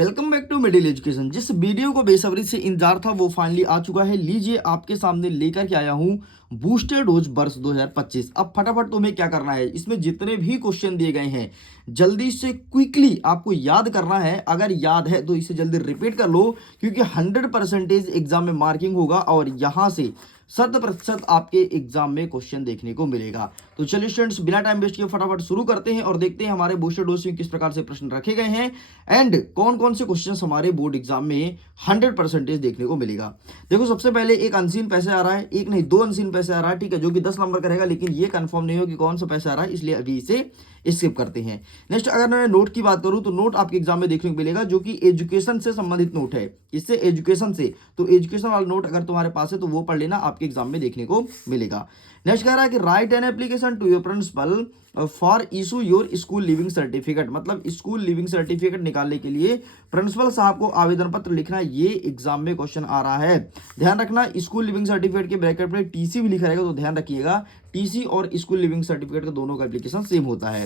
Welcome back to middle education. जिस video को बेसब्री से इंतजार था वो फाइनली आ चुका है। लीजिए आपके सामने लेकर के आया हूं बूस्टर डोज वर्ष 2025। अब फटाफट तुम्हें क्या करना है, इसमें जितने भी क्वेश्चन दिए गए हैं जल्दी से क्विकली आपको याद करना है। अगर याद है तो इसे जल्दी रिपीट कर लो, क्योंकि 100% एग्जाम में मार्किंग होगा और यहां से 100% आपके एग्जाम में क्वेश्चन देखने को मिलेगा। तो चलिए स्टूडेंट्स, बिना टाइम वेस्ट किए फटाफट शुरू करते हैं और देखते हैं हमारे बूस्टर डोज में किस प्रकार से प्रश्न रखे गए हैं एंड कौन कौन से क्वेश्चन हमारे बोर्ड एग्जाम में 100% देखने को मिलेगा। देखो, सबसे पहले एक अनसीन पैसे आ रहा है, एक नहीं दो अनसीन पैसे आ रहा है, ठीक है, जो कि 10 नंबर का रहेगा, लेकिन ये कंफर्म नहीं हो कि कौन सा पैसा आ रहा है, इसलिए अभी इसे स्किप करते हैं। नेक्स्ट, अगर मैं नोट की बात करूं तो नोट आपके एग्जाम में देखने को मिलेगा जो कि एजुकेशन से संबंधित नोट है। इससे एजुकेशन से, तो एजुकेशन वाला नोट अगर तुम्हारे पास है तो वो पढ़ लेना, आपके एग्जाम में देखने को मिलेगा। नेक्स्ट कह रहा है कि write an application to your principal for issue your school leaving certificate. मतलब स्कूल लिविंग सर्टिफिकेट निकालने के लिए प्रिंसिपल साहब को आवेदन पत्र लिखना, ये एग्जाम में क्वेश्चन आ रहा है। ध्यान रखना, स्कूल लिविंग सर्टिफिकेट के ब्रैकेट में टीसी भी लिखा रहेगा, तो ध्यान रखिएगा टीसी और स्कूल लिविंग सर्टिफिकेट का दोनों का एप्लीकेशन सेम होता है।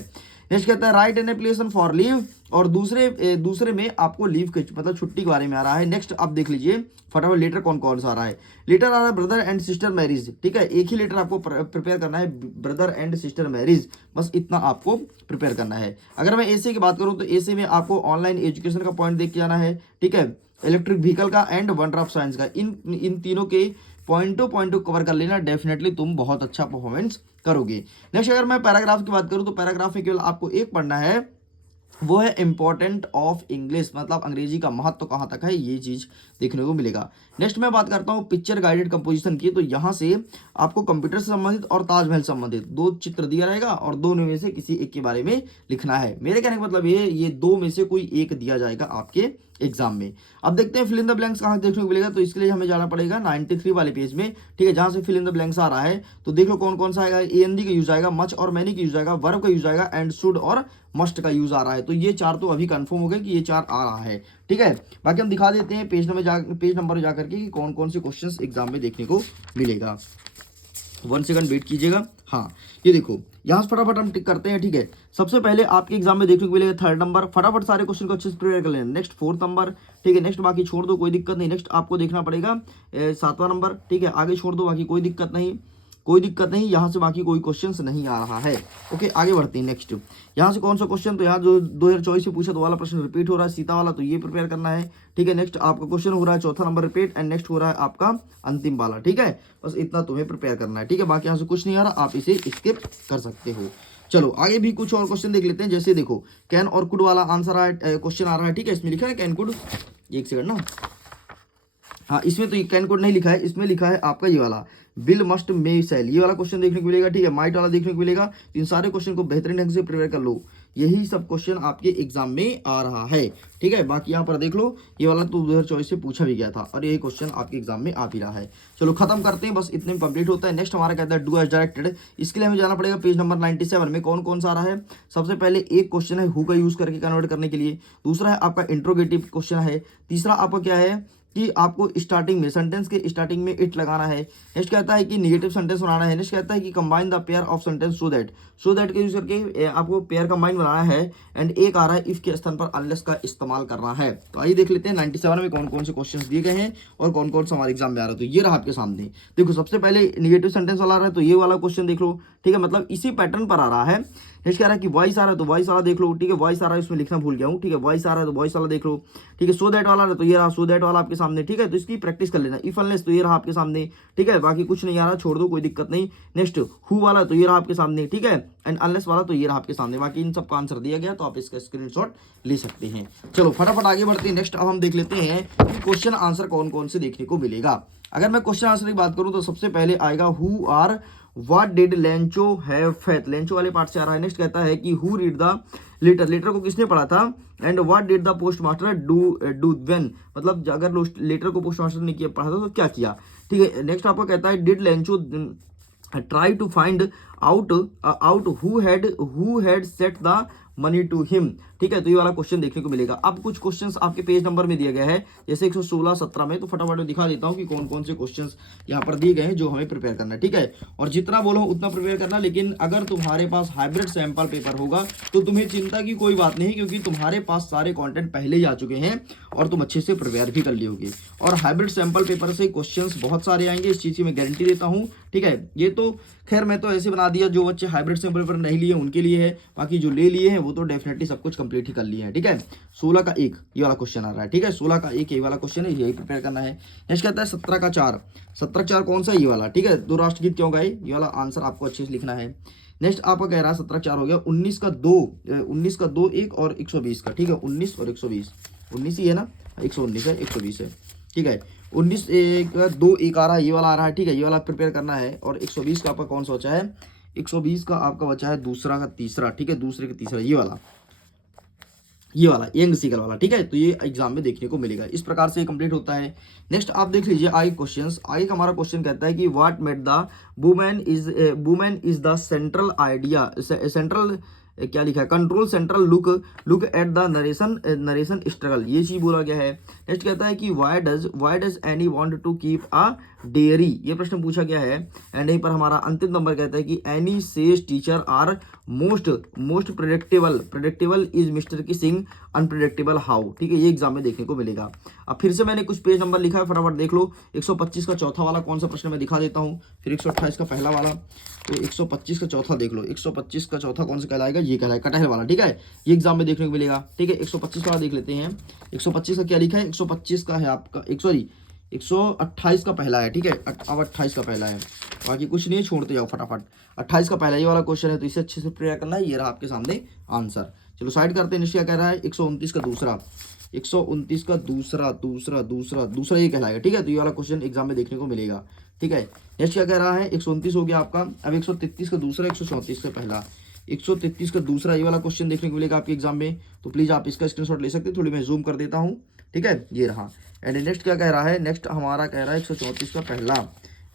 नेक्स्ट कहता है right an application for leave, और दूसरे में आपको लीव के मतलब छुट्टी के बारे में आ रहा है। नेक्स्ट आप देख लीजिए फटाफट, लेटर कौन कौन सा आ रहा है। लेटर आ रहा है ब्रदर एंड सिस्टर मैरिज, ठीक है, एक ही लेटर आपको प्रिपेयर करना है, ब्रदर एंड सिस्टर मैरिज, बस इतना आपको प्रिपेयर करना है। अगर मैं एसे की बात करूं तो एसे में आपको ऑनलाइन एजुकेशन का पॉइंट देख के जाना है, ठीक है, इलेक्ट्रिक व्हीकल का एंड वंडर ऑफ साइंस का, इन तीनों के पॉइंटों कवर कर लेना, डेफिनेटली तुम बहुत अच्छा परफॉर्मेंस करोगे। नेक्स्ट, अगर मैं पैराग्राफ की बात करूं तो पैराग्राफ में केवल आपको एक पढ़ना है, वो है इंपॉर्टेंट ऑफ इंग्लिश, मतलब अंग्रेजी का महत्व कहाँ तक है, ये चीज देखने को मिलेगा। नेक्स्ट मैं बात करता हूँ पिक्चर गाइडेड कंपोजिशन की, तो यहाँ से आपको कंप्यूटर से संबंधित और ताजमहल से संबंधित दो चित्र दिया रहेगा और दोनों में से किसी एक के बारे में लिखना है। मेरे कहने का मतलब ये दो में से कोई एक दिया जाएगा आपके एग्जाम में। अब देखते हैं फिल इन द ब्लैंक्स कहाँ देखने को मिलेगा, तो इसके लिए हमें जाना पड़ेगा 93 वाले पेज में, ठीक है, जहां से फिल इन द ब्लैंक्स आ रहा है। तो देख लो कौन कौन सा आएगा, एएनडी का यूज आएगा, मच और मैनी का यूज आएगा, वर्ब का यूज आएगा एंड शुड और मस्ट का यूज आ रहा है। तो ये चार तो अभी कंफर्म हो गए कि ये चार आ रहा है, ठीक है। बाकी हम दिखा देते हैं पेज नंबर जा करके कि कौन कौन से क्वेश्चंस एग्जाम में देखने को मिलेगा। 1 सेकंड वेट कीजिएगा। हाँ, ये देखो यहाँ से फटाफट हम टिक करते हैं, ठीक है। सबसे पहले आपके एग्जाम में देखने को मिलेगा 3rd नंबर, फटाफट सारे क्वेश्चन को अच्छे से प्रिपेयर कर लेना। नेक्स्ट 4th नंबर, ठीक है, नेक्स्ट बाकी छोड़ दो, कोई दिक्कत नहीं। नेक्स्ट आपको देखना पड़ेगा 7वां नंबर, ठीक है, आगे छोड़ दो, बाकी कोई दिक्कत नहीं, यहाँ से बाकी कोई क्वेश्चंस नहीं आ रहा है। ओके, आगे बढ़ते हैं। नेक्स्ट यहाँ से कौन सा क्वेश्चन, तो यहाँ जो 2024 से पूछा तो वाला प्रश्न रिपीट हो रहा है, सीता वाला, तो ये प्रिपेयर करना है, ठीक है। नेक्स्ट आपका क्वेश्चन हो रहा है 4था नंबर रिपीट एंड नेक्स्ट हो रहा है आपका अंतिम वाला, ठीक है, बस इतना तुम्हें प्रिपेयर करना है, ठीक है। बाकी यहाँ से कुछ नहीं आ रहा, आप इसे स्किप कर सकते हो। चलो आगे भी कुछ और क्वेश्चन देख लेते हैं। जैसे देखो कैन और कुड वाला आंसर क्वेश्चन आ रहा है, ठीक है, इसमें लिखा है कैन कुड, एक सेकंड ना, हाँ, इसमें तो कैन कोड नहीं लिखा है, इसमें लिखा है आपका ये वाला बिल मस्ट मे सेल, ये वाला क्वेश्चन देखने को मिलेगा, ठीक है, माइट वाला देखने को मिलेगा। तो इन सारे क्वेश्चन को बेहतरीन ढंग से प्रिपेयर कर लो, यही सब क्वेश्चन आपके एग्जाम में आ रहा है, ठीक है। बाकी यहाँ पर देख लो, ये वाला तो 2024 से पूछा भी गया था और यही क्वेश्चन आपके एग्जाम में आ भी रहा है। चलो खत्म करते हैं, बस इतने में कंप्लीट होता है। नेक्स्ट हमारा कहता है डू एज डायरेक्टेड, इसके लिए हमें जाना पड़ेगा पेज नंबर 97 में। कौन कौन सा आ रहा है, सबसे पहले एक क्वेश्चन है हु का यूज करके कन्वर्ट करने के लिए, दूसरा है आपका इंट्रोगेटिव क्वेश्चन है, तीसरा आपका क्या है कि आपको स्टार्टिंग में सेंटेंस के स्टार्टिंग में इट लगाना है। नेक्स्ट कहता है कि नेगेटिव सेंटेंस बनाना है। नेक्स्ट कहता है कि combine the pair of sentence so that के यूज करके आपको पेयर कंबाइन बनाना है। एंड एक आ रहा है इफ के स्थान पर अनलेस का इस्तेमाल करना है। तो आइए देख लेते हैं 97 में कौन कौन से क्वेश्चन दिए गए हैं और कौन कौन सा हमारे एग्जाम में आ रहा है। तो ये रहा आपके सामने, देखो सबसे पहले नेगेटिव सेंटेंस वाला आ रहा है, तो ये वाला क्वेश्चन देख लो, ठीक है, मतलब इसी पैटर्न पर आ रहा है। नेक्स्ट कह रहा है कि वॉइस आ रहा है, तो वॉइस वाला देख लो, ठीक है, वॉइस आ रहा है, इसमें लिखना भूल गया हूँ, ठीक है, वॉइस आ रहा है तो वॉइस वाला देख लो, ठीक है। सो दैट वाला है तो ये रहा सो दैट वाला आपके सामने, ठीक है, तो इसकी प्रैक्टिस कर लेना। इफ अनलेस तो ये रहा आपके सामने, ठीक है, बाकी कुछ नहीं आ रहा, छोड़ दो, कोई दिक्कत नहीं। नेक्स्ट हु वाला तो ये रहा आपके सामने, ठीक है, एंड अनलेस वाला तो ये रहा आपके सामने। बाकी इन सब का आंसर दिया गया, तो आप इसका स्क्रीनशॉट ले सकते हैं। चलो फटाफट आगे बढ़ते हैं। नेक्स्ट अब हम देख लेते हैं कि क्वेश्चन आंसर कौन कौन से देखने को मिलेगा। अगर मैं क्वेश्चन आंसर की बात करूं तो सबसे पहले आएगा who are what did Lencho have faith, Lencho वाले पार्ट से आ रहा है। नेक्स्ट कहता है कि who read the letter, letter को किसने पढ़ा था, and what did the postmaster do when, मतलब अगर लेटर को पोस्ट मास्टर ने किया पढ़ा था तो क्या किया, ठीक है। नेक्स्ट आपको कहता है did Lencho try to find out who had sent the money to him, ठीक ठीक है, तो ये वाला क्वेश्चन देखने को मिलेगा। अब कुछ क्वेश्चंस आपके पेज नंबर में दिया गया है, जैसे 116, 17 में, तो फटाफट मैं दिखा देता हूँ कि कौन कौन से क्वेश्चंस यहाँ पर दिए गए हैं जो हमें प्रिपेयर करना है, ठीक है। और जितना बोलो उतना प्रिपेयर करना, लेकिन अगर तुम्हारे पास हाइब्रिड सैंपल पेपर होगा तो तुम्हें चिंता की कोई बात नहीं, क्योंकि तुम्हारे पास सारे कंटेंट पहले ही आ चुके हैं और तुम अच्छे से प्रिपेयर भी कर ली होगी। और हाइब्रिड सैंपल पेपर से क्वेश्चंस बहुत सारे आएंगे, इस चीज़ की मैं गारंटी देता हूँ, ठीक है। ये तो खैर मैं तो ऐसे बना दिया, जो बच्चे हाइब्रिड सैंपल पेपर नहीं लिए उनके लिए है, बाकी जो ले लिए हैं वो तो डेफिनेटली सब कुछ कंप्लीट ही कर लिए हैं, ठीक है। 16 का 1 ये वाला क्वेश्चन आ रहा है, ठीक है, 16 का 1 ये वाला क्वेश्चन है, यही प्रिपेयर करना है। नेक्स्ट कहता है 17 का 4, 17 का 4 कौन सा, ये वाला, ठीक है, दो राष्ट्रगीत क्यों गाए, ये वाला आंसर आपको अच्छे से लिखना है। नेक्स्ट आपका कह रहा है 17 का 4 हो गया, 19 का 2, 19 का 2 1 और 120 का, ठीक है, 19 और 120, 19 ही है ना, 119 है, 120 है, ठीक है। 19 एक 2 1 आ रहा है, ये वाला आ रहा है, ठीक है, ये वाला प्रिपेयर करना है। और 120 का आपका कौन सा बचा है, 120 का आपका बचा है दूसरा का तीसरा, ठीक है, दूसरे का तीसरा, ये वाला यंग सीकर वाला, ठीक है। तो ये एग्जाम में देखने को मिलेगा, इस प्रकार से कंप्लीट होता है। नेक्स्ट आप देख लीजिए आगे क्वेश्चंस। आगे का हमारा क्वेश्चन कहता है कि what made the woman is the central idea, central क्या लिखा है, control central look at the narration struggle, ये चीज बोला गया है। नेक्स्ट कहता है कि why does Anne want to keep a diary, ये प्रश्न पूछा गया है। एंड यहीं पर हमारा अंतिम नंबर कहता है कि Anne says teacher are most predictable is mister Keesing unpredictable how, ठीक है, ये एग्जाम में देखने को मिलेगा। अब फिर से मैंने कुछ पेज नंबर लिखा है, फटाफट देख लो। 125 का चौथा वाला कौन सा प्रश्न मैं दिखा देता हूँ, फिर 128 का पहला वाला, तो 125 का चौथा देख लो। 125 का चौथा कौन सा कहलाएगा, ये कहलाएगा कटहल वाला, ठीक है, ये एग्जाम में देखने को मिलेगा, ठीक है। 125 वाला देख लेते हैं। 125 का क्या लिखा है, 125 का है आपका 128 का पहला है, ठीक है, अब 28 का पहला है, बाकी कुछ नहीं, छोड़ते जाओ फटाफट। 28 का पहला ये वाला क्वेश्चन है, तो इसे अच्छे से प्रिपेयर करना है, ये रहा आपके सामने आंसर। चलो साइड करते हैं। निश्चय क्या कह रहा है, 129 का दूसरा, 129 का दूसरा ये कहलाएगा, ठीक है, तो ये वाला क्वेश्चन एग्जाम में देखने को मिलेगा, ठीक है। नेक्स्ट क्या कह रहा है, 129 हो गया आपका। अब 133 का दूसरा, 134 का पहला, 133 का दूसरा, ये वाला क्वेश्चन देखने को मिलेगा आपके एग्जाम में, तो प्लीज आप इसका स्क्रीनशॉट ले सकते हैं, थोड़ी मैं जूम कर देता हूँ, ठीक है, ये रहा। एंड नेक्स्ट क्या कह रहा है, नेक्स्ट हमारा कह रहा है 134 का पहला,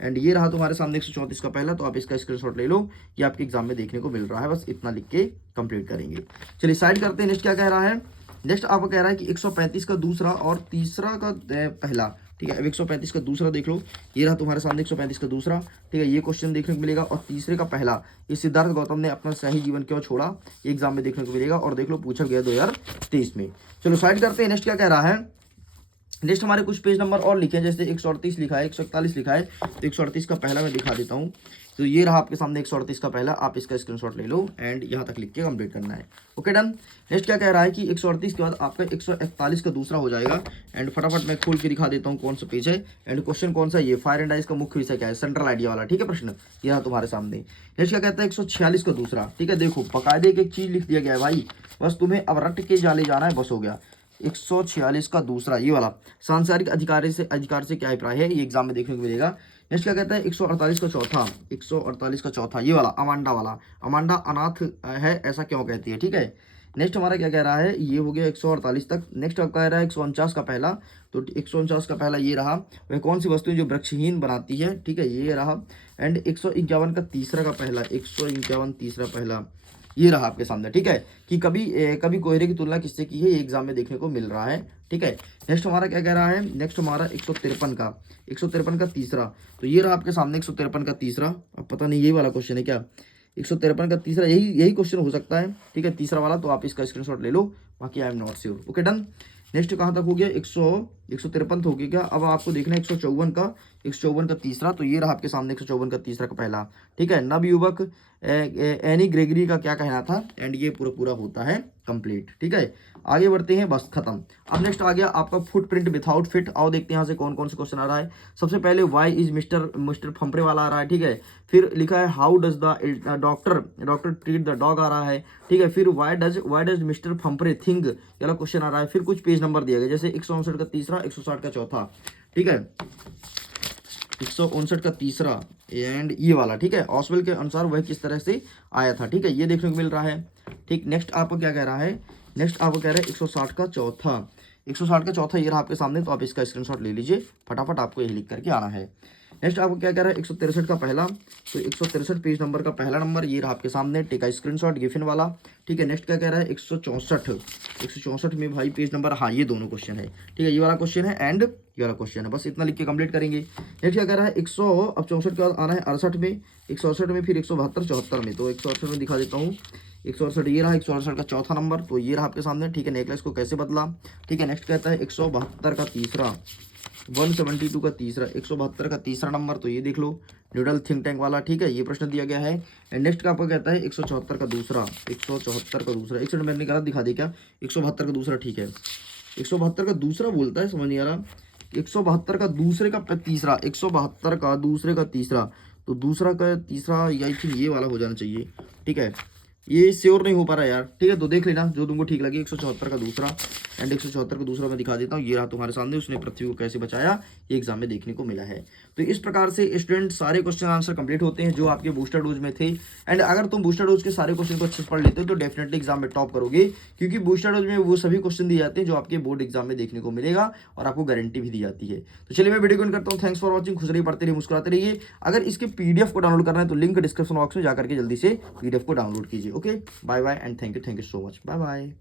एंड ये रहा तुम्हारे सामने 134 का पहला, तो आप इसका स्क्रीनशॉट ले लो, ये आपके एग्जाम में देखने को मिल रहा है, बस इतना लिख के कंप्लीट करेंगे। चलिए साइड करते हैं। नेक्स्ट क्या कह रहा है, नेक्स्ट आपको कह रहा है कि 135 का दूसरा और तीसरा का पहला, ठीक है। अब 135 का दूसरा देख लो, ये रहा तुम्हारे सामने 135 का दूसरा, ठीक है, ये क्वेश्चन देखने को मिलेगा। और तीसरे का पहला, ये सिद्धार्थ गौतम ने अपना सही जीवन क्यों छोड़ा, ये एग्जाम में देखने को मिलेगा, और देख लो पूछा गया 2023 में। चलो साइड करते हैं। नेक्स्ट क्या कह रहा है, नेक्स्ट हमारे कुछ पेज नंबर और लिखे हैं, जैसे 138 लिखा है, 141 लिखा है, तो 138 का पहला मैं दिखा देता हूँ। तो ये रहा आपके सामने 138 का पहला, आप इसका स्क्रीनशॉट ले लो एंड यहाँ तक लिख के कंप्लीट करना है। Okay done. नेक्स्ट क्या कह रहा है कि 138 के बाद आपका 141 का दूसरा हो जाएगा, एंड फटाफट मैं खोल के दिखा देता हूँ कौन सा पेज है, एंड क्वेश्चन कौन सा है, ये फायर एंड आइस का मुख्य विषय क्या है, सेंट्रल आइडिया वाला, ठीक है, प्रश्न यहाँ तुम्हारे सामने। नेक्स्ट क्या कहता है 146 का दूसरा, ठीक है, देखो बकायदे एक चीज लिख दिया गया है भाई, बस तुम्हें अब रट के जाले जाना है, बस हो गया। 146 का दूसरा, ये वाला सांसारिक अधिकार से क्या अभिप्राय है, ये एग्जाम में देखने को मिलेगा। नेक्स्ट क्या कहता है 148 का चौथा, 148 का चौथा, ये वाला अमांडा वाला, अमांडा अनाथ है ऐसा क्यों कहती है, ठीक है। नेक्स्ट हमारा क्या कह रहा है, ये हो गया 148 तक। नेक्स्ट कह रहा है 149 का पहला, तो 149 का पहला ये रहा, वह कौन सी वस्तु जो वृक्षहीन बनाती है, ठीक है, ये रहा। एंड 151 का तीसरा का पहला, 151 तीसरा पहला, ये रहा आपके सामने, ठीक है, कि कभी कोयले की तुलना किससे की है, ये एग्जाम में देखने को मिल रहा है, ठीक है। नेक्स्ट हमारा क्या कह रहा है, नेक्स्ट हमारा 153 का तीसरा, तो ये रहा आपके सामने 153 का तीसरा। अब पता नहीं ये वाला क्वेश्चन है क्या, 153 का तीसरा, यही क्वेश्चन हो सकता है, ठीक है, तीसरा वाला, तो आप इसका स्क्रीनशॉट ले लो, बाकी I am not sure. Okay done. Next कहाँ तक हो गया, 153 हो गया क्या। अब आपको देखना है 154 का तीसरा, तो ये रहा आपके सामने 154 का तीसरा का पहला, ठीक है। नवयुवक एनी ग्रेगरी का क्या कहना था, एंड ये पूरा होता है कंप्लीट, ठीक है। आगे बढ़ते हैं, बस खत्म। अब नेक्स्ट आ गया आपका फुटप्रिंट विथआउट फिट। आओ देखते हैं यहाँ से कौन कौन से क्वेश्चन आ रहा है। सबसे पहले वाई इज मिस्टर फम्परे वाला आ रहा है, ठीक है। फिर लिखा है how does the doctor treat the dog आ रहा है, ठीक है। फिर why does mister Pumphrey think, ये वाला क्वेश्चन आ रहा है। फिर कुछ पेज नंबर दिया गया, जैसे 159 का तीसरा, 160 का चौथा, ठीक है, 159 का तीसरा एंड ये वाला, ठीक है। ऑस्वेल के अनुसार वह किस तरह से आया था, ठीक है, ये देखने को मिल रहा है, ठीक। नेक्स्ट आपको क्या कह रहा है, नेक्स्ट आपको कह रहा है 160 का चौथा, 160 का चौथा ये रहा आपके सामने, तो आप इसका स्क्रीनशॉट ले लीजिए, फटाफट आपको ये लिख करके आना है। नेक्स्ट आपको क्या कह रहा है 163 का पहला, तो 163 पेज नंबर का पहला नंबर ये रहा आपके सामने, टेक का स्क्रीनशॉट गिफिन वाला। ठीक है, नेक्स्ट क्या कह रहा है 164 में भाई पेज नंबर, हाँ ये दोनों क्वेश्चन है। ठीक है, ये वाला क्वेश्चन है एंड ये वाला क्वेश्चन है, बस इतना लिख के कंप्लीट करेंगे। नेक्स्ट क्या कह रहा है 100, अब 64 के बाद आना है 68 में, 168 में फिर 172 74 में, तो 168 में दिखा देता हूँ 168 ये रहा 168 का चौथा नंबर, तो ये रहा आपके सामने। ठीक है, नेकलेस को कैसे बदला। ठीक है, नेक्स्ट कहता है 172 का तीसरा, 172 का तीसरा, 172 का तीसरा नंबर, तो ये देख लो न्यूडल थिंक टैंक वाला। ठीक है, ये प्रश्न दिया गया है। एंड नेक्स्ट का आपको कहता है 174 का दूसरा, 174 का दूसरा, 1 मैंने गलत दिखा दी क्या, 172 का दूसरा। ठीक है, 172 का दूसरा बोलता है, समझ नहीं आ रहा, 172 का दूसरे का तीसरा, 172 का दूसरे का तीसरा, तो दूसरा का तीसरा आई थिंक ये वाला हो जाना चाहिए। ठीक है, ये श्योर नहीं हो पा रहा यार। ठीक है, तो देख लेना जो तुमको ठीक लगे। 174 का दूसरा एंड 174 का दूसरा मैं दिखा देता हूँ, ये रहा तुम्हारे सामने, उसने पृथ्वी को कैसे बचाया, ये एग्जाम में देखने को मिला है। तो इस प्रकार से स्टूडेंट सारे क्वेश्चन आंसर कंप्लीट होते हैं जो आपके बूस्टर डोज में थे। एंड अगर तुम बूस्टर डोज के सारे क्वेश्चन को अच्छे से पढ़ लेते हो तो डेफिनेटली एग्जाम में टॉप करोगे, क्योंकि बूस्टर डोज में वो सभी क्वेश्चन दिए जाते हैं जो आपके बोर्ड एग्जाम में देखने को मिलेगा और आपको गारंटी भी दी जाती है। तो चलिए मैं वीडियो को एंड करता हूँ। थैंक्स फॉर वॉचिंग, खुश रहिए, पढ़ते रहिए, मुस्कुराते रहिए। अगर इसके पीडीएफ को डाउनलोड करना है तो लिंक डिस्क्रिप्शन बॉक्स में जाकर के जल्दी से पीडीएफ को डाउनलोड कीजिए। Okay, bye bye and thank you so much, bye bye.